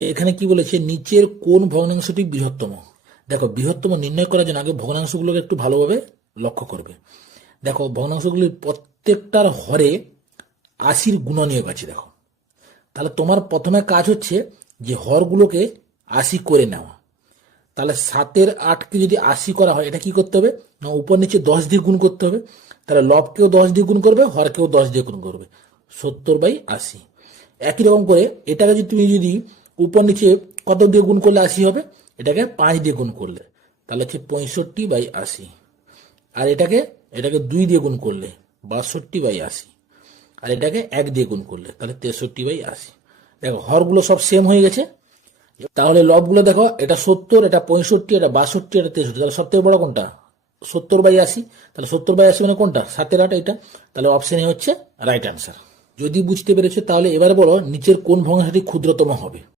এখানে কি বলেছে, নিচের কোন ভগ্নাংশটি বৃহত্তম। দেখো, বৃহত্তম নির্ণয় করার জন্য আগে ভগ্নাংশগুলোকে একটু ভালোভাবে লক্ষ্য করবে। দেখো, ভগ্নাংশগুলির প্রত্যেকটার হরে 80-র গুণনীয়ক আছে। দেখো, তাহলে তোমার প্রথমে কাজ হচ্ছে যে হরগুলোকে 80 করে নেওয়া। তাহলে 7-8কে যদি 80 করা হয়, এটা কি করতে হবে না, উপর নিচে 10 দিয়ে গুণ করতে হবে। তাহলে লবকেও 10 দিয়ে গুণ করবে, হরকেও 10 দিয়ে গুণ করবে, 70/80। একই রকম করে এটাকে যদি তুমি যদি উপর নিচে কত দিয়ে গুণ করলে 80 হবে, এটাকে 5 দিয়ে গুণ করলে তাহলে হচ্ছে 65/80। আর এটাকে এটাকে 2 দিয়ে গুণ করলে 62/80। আর এটাকে 1 দিয়ে গুণ করলে তাহলে 63/80। দেখো, হরগুলো সব সেম হয়ে গেছে। তাহলে লবগুলো দেখো, এটা 70, এটা 65, এটা 62, এটা 63। তাহলে সব থেকে বড় কোনটা? 70/80। তাহলে 70/80 মানে কোনটা? 7-8 এটা। তাহলে অপশন এ হচ্ছে রাইট অ্যান্সার। যদি বুঝতে পেরেছো তাহলে এবার বলো নিচের কোন ভগ্নাংশটি ক্ষুদ্রতম হবে।